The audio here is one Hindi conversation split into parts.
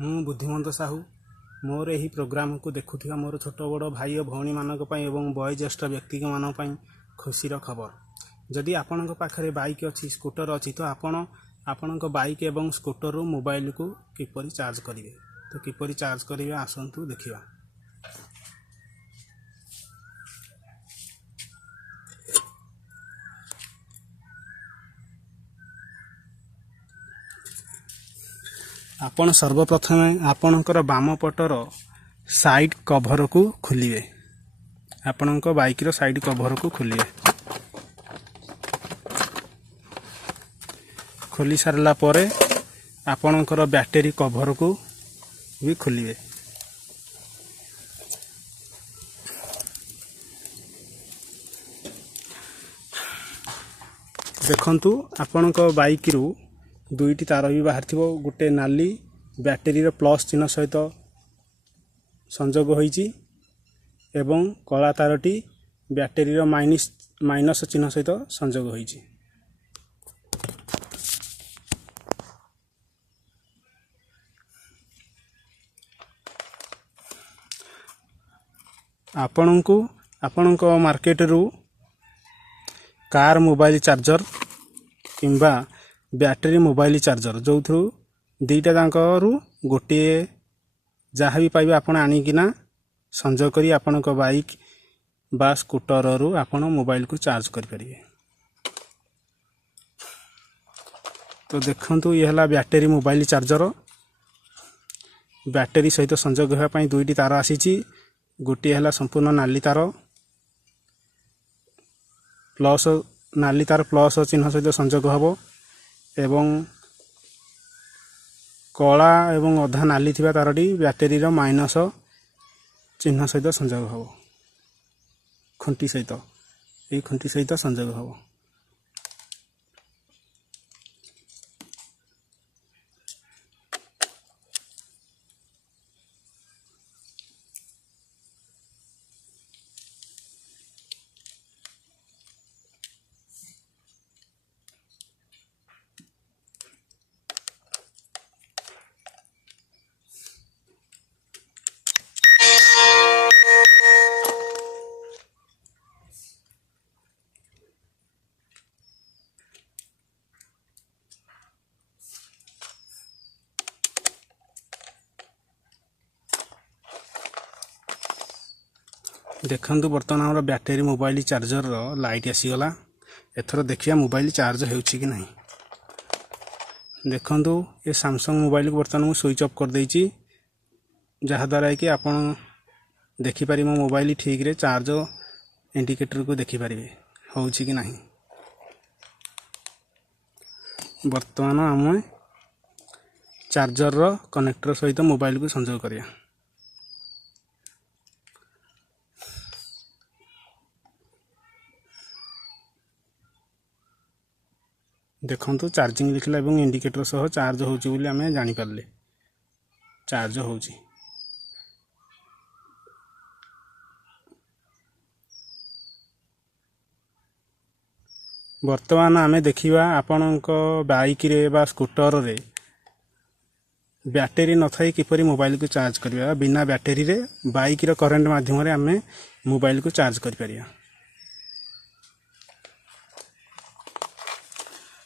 ମୁଁ ବୁଦ୍ଧିମନ୍ତ ସାହୁ ମୋର ଏହି ପ୍ରୋଗ୍ରାମକୁ ଦେଖୁଥିବା ମୋର ଛୋଟ ବଡ଼ ଭାଇ ଓ ଭଉଣୀମାନଙ୍କ ପାଇଁ ଏବଂ ବୟୋଜ୍ୟେଷ୍ଠ ବ୍ୟକ୍ତିମାନଙ୍କ ପାଇଁ ଖୁସିର ଖବର। ଯଦି ଆପଣଙ୍କ ପାଖରେ ବାଇକ୍ ଅଛି, ସ୍କୁଟର ଅଛି, ତ ଆପଣ ଆପଣଙ୍କ ବାଇକ୍ ଏବଂ ସ୍କୁଟରରୁ ମୋବାଇଲକୁ କିପରି ଚାର୍ଜ କରିବେ। ତ କିପରି ଚାର୍ଜ କରିବେ ଆସନ୍ତୁ ଦେଖିବା। ଆପଣ ସର୍ବପ୍ରଥମେ ଆପଣଙ୍କର ବାମ ପଟର ସାଇଡ୍ କଭରକୁ ଖୋଲିବେ। ଆପଣଙ୍କ ବାଇକ୍ର ସାଇଡ୍ କଭରକୁ ଖୋଲିବେ। ଖୋଲି ସାରିଲା ପରେ ଆପଣଙ୍କର ବ୍ୟାଟେରୀ କଭରକୁ ବି ଖୋଲିବେ। ଦେଖନ୍ତୁ ଆପଣଙ୍କ ବାଇକ୍ରୁ ଦୁଇଟି ତାର ବି ବାହାରିଥିବ। ଗୋଟେ ନାଲି ବ୍ୟାଟେରୀର ପ୍ଲସ୍ ଚିହ୍ନ ସହିତ ସଂଯୋଗ ହୋଇଛି ଏବଂ କଳା ତାରଟି ବ୍ୟାଟେରୀର ମାଇନସ୍ ଚିହ୍ନ ସହିତ ସଂଯୋଗ ହୋଇଛି। ଆପଣଙ୍କୁ ଆପଣଙ୍କ ମାର୍କେଟରୁ କାର ମୋବାଇଲ ଚାର୍ଜର କିମ୍ବା ବ୍ୟାଟେରୀ ମୋବାଇଲ ଚାର୍ଜର ଯେଉଁଥିରୁ ଦୁଇଟା ଯାକରୁ ଗୋଟିଏ ଯାହା ବି ପାଇବେ ଆପଣ ଆଣିକିନା ସଂଯୋଗ କରି ଆପଣଙ୍କ ବାଇକ୍ ବା ସ୍କୁଟରରୁ ଆପଣ ମୋବାଇଲକୁ ଚାର୍ଜ କରିପାରିବେ। ତ ଦେଖନ୍ତୁ ଇଏ ହେଲା ବ୍ୟାଟେରୀ ମୋବାଇଲ ଚାର୍ଜର। ବ୍ୟାଟେରୀ ସହିତ ସଂଯୋଗ ହେବା ପାଇଁ ଦୁଇଟି ତାର ଆସିଛି। ଗୋଟିଏ ହେଲା ସମ୍ପୂର୍ଣ୍ଣ ନାଲି ତାର, ନାଲି ତାର ପ୍ଲସ୍ ଚିହ୍ନ ସହିତ ସଂଯୋଗ ହେବ ଏବଂ କଳା ଏବଂ ଅଧା ନାଲି ଥିବା ତାରଟି ବ୍ୟାଟେରୀର ମାଇନସ୍ ଚିହ୍ନ ସହିତ ସଂଯୋଗ ହେବ। ଖୁଣ୍ଟି ସହିତ ଏହି ଖୁଣ୍ଟି ସହିତ ସଂଯୋଗ ହେବ। ଦେଖନ୍ତୁ ବର୍ତ୍ତମାନ ଆମର ବ୍ୟାଟେରୀ ମୋବାଇଲ ଚାର୍ଜରର ଲାଇଟ୍ ଆସିଗଲା। ଏଥର ଦେଖିବା ମୋବାଇଲ ଚାର୍ଜ ହେଉଛି କି ନାହିଁ। ଦେଖନ୍ତୁ ଏ ସାମସଙ୍ଗ ମୋବାଇଲକୁ ବର୍ତ୍ତମାନ ମୁଁ ସୁଇଚ୍ ଅଫ୍ କରିଦେଇଛି, ଯାହାଦ୍ୱାରା କି ଆପଣ ଦେଖିପାରିବେ ମୋ ମୋବାଇଲ ଠିକ୍ରେ ଚାର୍ଜ ଇଣ୍ଡିକେଟରକୁ ଦେଖିପାରିବେ ହେଉଛି କି ନାହିଁ। ବର୍ତ୍ତମାନ ଆମେ ଚାର୍ଜରର କନେକ୍ଟର ସହିତ ମୋବାଇଲକୁ ସଂଯୋଗ କରିବା। ଦେଖନ୍ତୁ ଚାର୍ଜିଂ ଲେଖିଲା ଏବଂ ଇଣ୍ଡିକେଟର ସହ ଚାର୍ଜ ହେଉଛି ବୋଲି ଆମେ ଜାଣିପାରିଲେ ଚାର୍ଜ ହେଉଛି। ବର୍ତ୍ତମାନ ଆମେ ଦେଖିବା ଆପଣଙ୍କ ବାଇକରେ ବା ସ୍କୁଟରରେ ବ୍ୟାଟେରୀ ନଥାଇ କିପରି ମୋବାଇଲକୁ ଚାର୍ଜ କରିବା। ବିନା ବ୍ୟାଟେରୀରେ ବାଇକର କରେଣ୍ଟ ମାଧ୍ୟମରେ ଆମେ ମୋବାଇଲକୁ ଚାର୍ଜ କରିପାରିବା।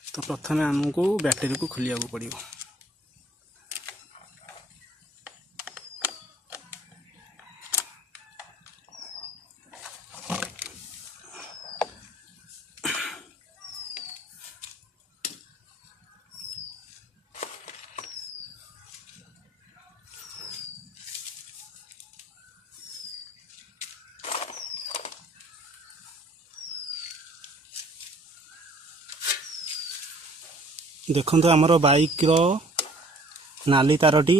ତ ପ୍ରଥମେ ଆମକୁ ବ୍ୟାଟେରୀକୁ ଖୋଲିବାକୁ ପଡ଼ିବ। ଦେଖନ୍ତୁ ଆମର ବାଇକ୍ର ନାଲି ତାରଟି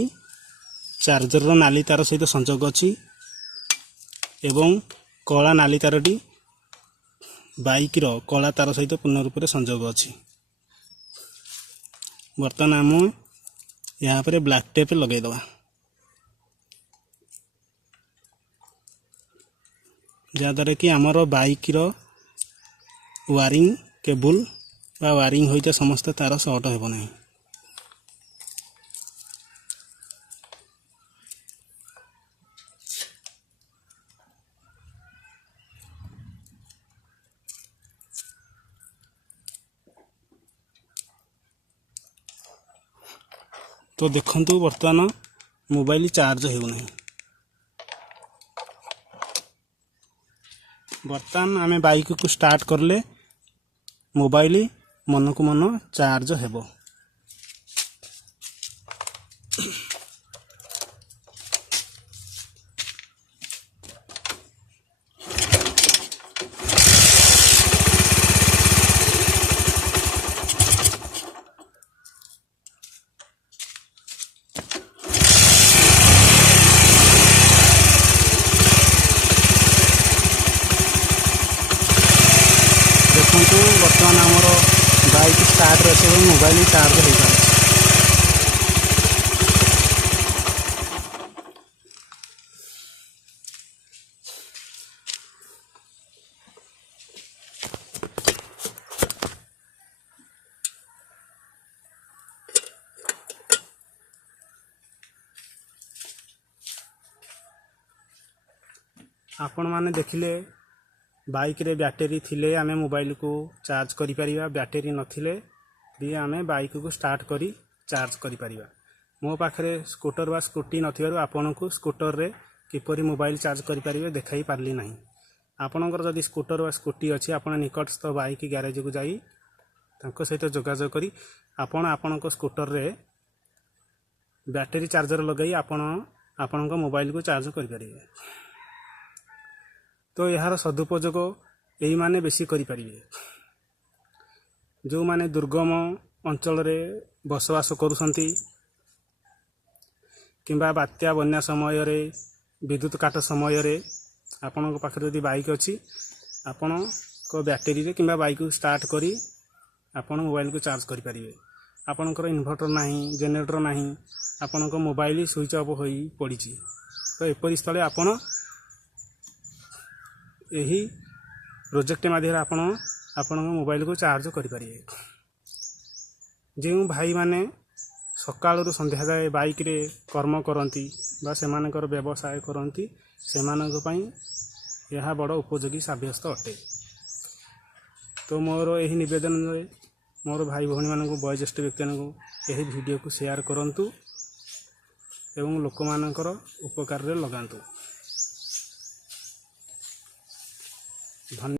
ଚାର୍ଜରର ନାଲି ତାର ସହିତ ସଂଯୋଗ ଅଛି ଏବଂ କଳା ନାଲି ତାରଟି ବାଇକ୍ର କଳା ତାର ସହିତ ପୂର୍ଣ୍ଣ ରୂପରେ ସଂଯୋଗ ଅଛି। ବର୍ତ୍ତମାନ ଆମେ ଏହା ଉପରେ ବ୍ଲାକ୍ ଟେପ୍ ଲଗାଇଦେବା, ଯାହାଦ୍ୱାରା କି ଆମର ବାଇକ୍ର ୱାରିଂ କେବୁଲ ବା ୱାରିଂ ହୋଇଥିବା ସମସ୍ତ ତାର ସର୍ଟ ହେବ ନାହିଁ। तो देखंतु वर्तमान मोबाइल चार्ज हेउना। वर्तमान आमे बाइक को स्टार्ट करले मोबाइल मन को मन चार्ज हेबो। देखो बर्तमान आमर बाइक स्टार्ट अच्छे मोबाइल चार्ज हो पारे। आपण माने देखिले बाइक रे बैटरी थिले आमे मोबाइल को चार्ज करि परिबा, बैटरी नथिले भी आमे बाइक को स्टार्ट करी चार्ज करि परिबा। मो पाखरे स्कूटर बा स्कूटी नथिबारु आपन को स्कूटर रे किपरि मोबाइल चार्ज करि परिबे देखाई पारली नाही। आपनकर जदि स्कूटर बा स्कूटी अछि आपन निकटस्थ बाइक गैरेज को जाई तांको सहित जोगाजोग करी आपन आपनक स्कूटर रे बैटरी चार्जर लगाई आपनक मोबाइल को चार्ज करि परिबे। तो यार सदुपयोग यही माने बेसी करि परिबे। जो माने दुर्गम अंचल रे बसवास करूसंती किंबा बात्या बन्या समय रे विद्युत काट समय रे आपन पाखरे यदि बाइक अछि आपन को बैटरी रे किंबा बाइक को स्टार्ट करी आपन मोबाइल को चार्ज करि परिबे। आपनकर इन्वर्टर नाही, जनरेटर नाही, आपन को मोबाइल स्विच ऑफ होई पड़िछि। तो एपरि स्थले आपन यही प्रोजेक्ट माध्यम आपण मोबाइल को चार्ज करि परिबे। जो भाई माने सकाळ संध्या जाए बाइक रे कर्म करती बा सेमानकर व्यवसाय करती सेमानक पई यह बड़ उपयोगी साब्यस्त अटे। तो मोर यही निवेदन मोर भाई भौणी मानक वयोज्येष्ठ व्यक्ति मानक यही वीडियो को शेयर करंतु एवं लोक मानकर उपकार रे लगांतु। धन्यवाद।